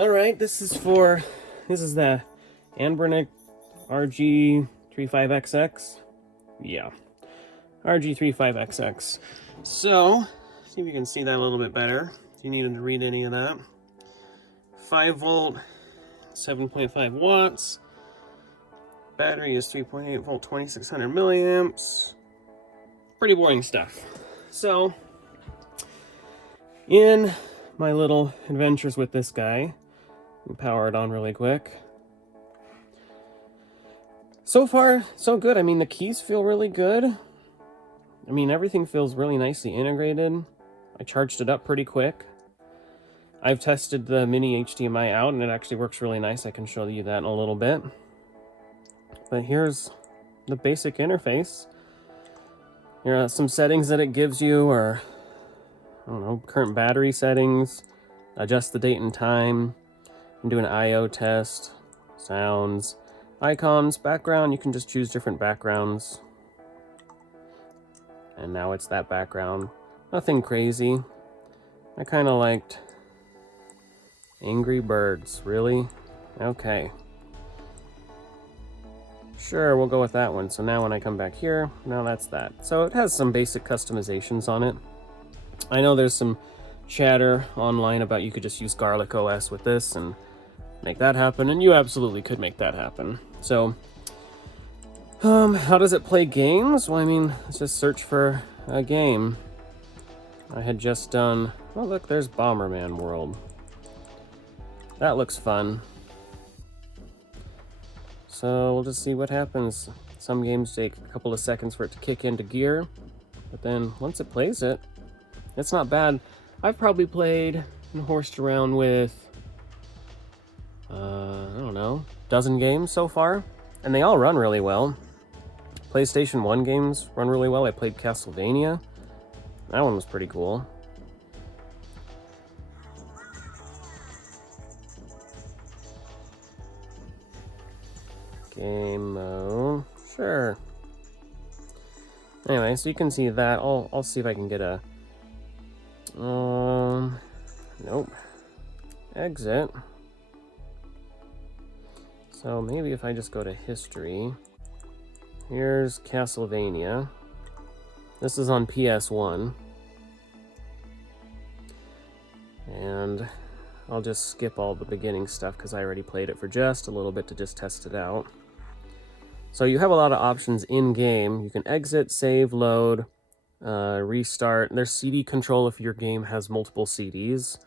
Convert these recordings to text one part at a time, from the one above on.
Alright, this is the Anbernic RG35XX. Yeah, RG35XX. So, see if you can see that a little bit better. If you needed to read any of that. 5 volt, 7.5 watts. Battery is 3.8 volt, 2600 milliamps. Pretty boring stuff. So, in my little adventures with this guy, we power it on really quick. So far, so good. I mean, the keys feel really good. I mean, everything feels really nicely integrated. I charged it up pretty quick. I've tested the mini HDMI out, and it actually works really nice. I can show you that in a little bit. But here's the basic interface. Here are some settings that it gives you, or I don't know, current battery settings, adjust the date and time, do an I/O test, sounds, icons, background. You can just choose different backgrounds. And now it's that background. Nothing crazy. I kind of liked Angry Birds. Really? Okay. Sure, we'll go with that one. So now when I come back here, now that's that. So it has some basic customizations on it. I know there's some chatter online about you could just use Garlic OS with this and make that happen, and you absolutely could make that happen. So, how does it play games? Well, I mean, let's just search for a game. I had just done, oh look, there's Bomberman World. That looks fun. So we'll just see what happens. Some games take a couple of seconds for it to kick into gear, but then once it plays it, it's not bad. I've probably played and horsed around with, I don't know, dozen games so far, and they all run really well. PlayStation 1 games run really well. I played Castlevania. That one was pretty cool. Game mode, sure. Anyway, so you can see that. I'll see if I can get a, nope. Exit. So maybe if I just go to history, here's Castlevania. This is on PS1. And I'll just skip all the beginning stuff because I already played it for just a little bit to just test it out. So you have a lot of options in-game. You can exit, save, load, restart. There's CD control if your game has multiple CDs.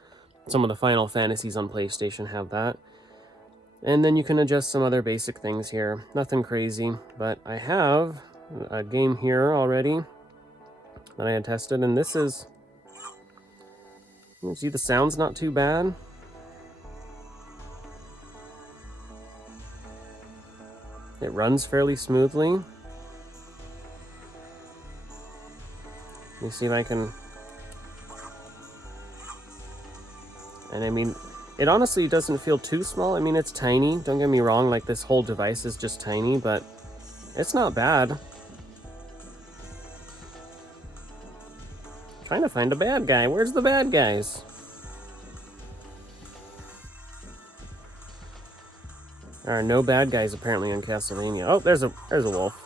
Some of the Final Fantasies on PlayStation have that. And then you can adjust some other basic things here. Nothing crazy, but I have a game here already that I had tested, and this is, you see the sound's not too bad. It runs fairly smoothly. Let me see if I can, and I mean, it honestly doesn't feel too small. I mean, it's tiny. Don't get me wrong, like this whole device is just tiny, but it's not bad. Trying to find a bad guy. Where's the bad guys? There are no bad guys apparently in Castlevania. Oh, there's a wolf.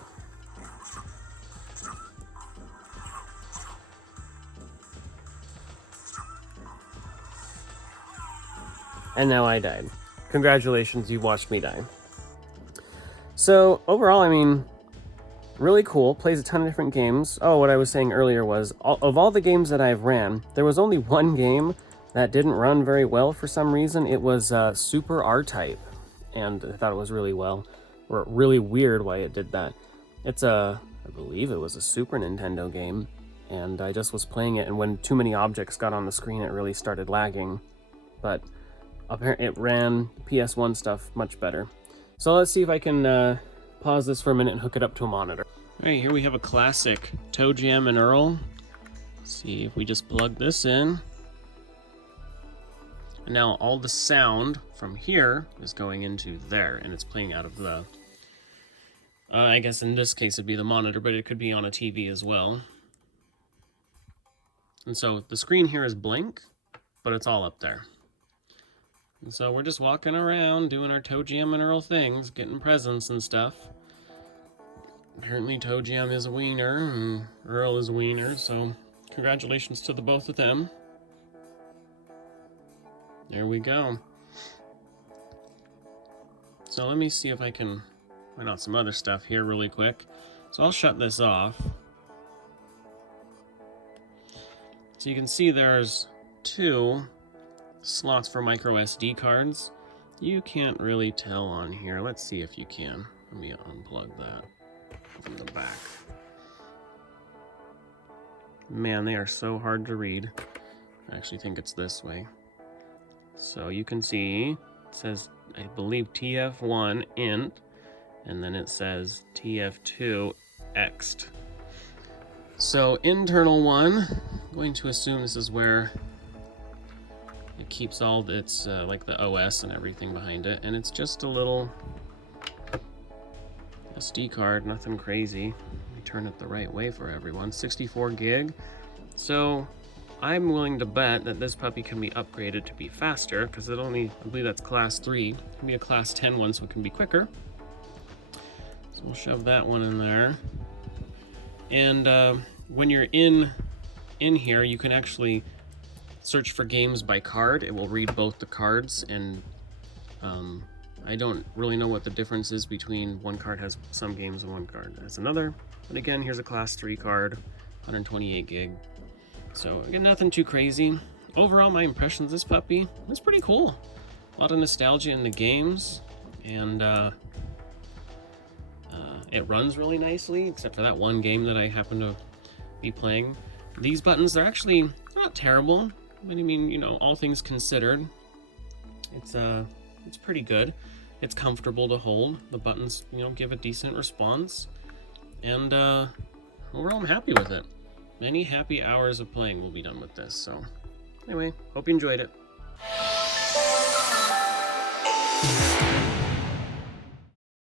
And now I died. Congratulations, you watched me die. So, overall, I mean, really cool. Plays a ton of different games. Oh, what I was saying earlier was, of all the games that I've ran, there was only one game that didn't run very well for some reason. It was Super R-Type. And I thought it was really really weird why it did that. It's I believe it was a Super Nintendo game. And I just was playing it, and when too many objects got on the screen, it really started lagging. But apparently it ran PS1 stuff much better. So let's see if I can pause this for a minute and hook it up to a monitor. Alright, here we have a classic Toe Jam and Earl. Let's see if we just plug this in. And now all the sound from here is going into there, and it's playing out of the, I guess in this case it'd be the monitor, but it could be on a TV as well. And so the screen here is blank, but it's all up there. And so we're just walking around doing our Toe Jam and Earl things, getting presents and stuff. Apparently Toe Jam is a wiener and Earl is a wiener, so congratulations to the both of them. There we go. So let me see if I can find out some other stuff here really quick. So I'll shut this off. So you can see there's 2 slots for micro SD cards. You can't really tell on here. Let's see if you can. Let me unplug that from the back. Man, they are so hard to read. I actually think it's this way. So you can see it says, I believe, TF1 int, and then it says TF2 ext. So internal one, I'm going to assume this is where it keeps all its like the OS and everything behind it, and it's just a little SD card, nothing crazy. Let me turn it the right way for everyone. 64 gig. So I'm willing to bet that this puppy can be upgraded to be faster, because it only, I believe that's class 3. It can be a class 10 one, so it can be quicker. So we'll shove that one in there. And when you're in here, you can actually search for games by card. It will read both the cards, and I don't really know what the difference is between one card has some games and one card has another. But again, here's a class 3 card, 128 gig. So again, nothing too crazy. Overall, my impressions of this puppy is pretty cool. A lot of nostalgia in the games, and it runs really nicely, except for that one game that I happen to be playing. These buttons, they're actually not terrible. I mean, you know, all things considered, it's pretty good. It's comfortable to hold. The buttons, you know, give a decent response, and overall, I'm happy with it. Many happy hours of playing will be done with this. So anyway, hope you enjoyed it.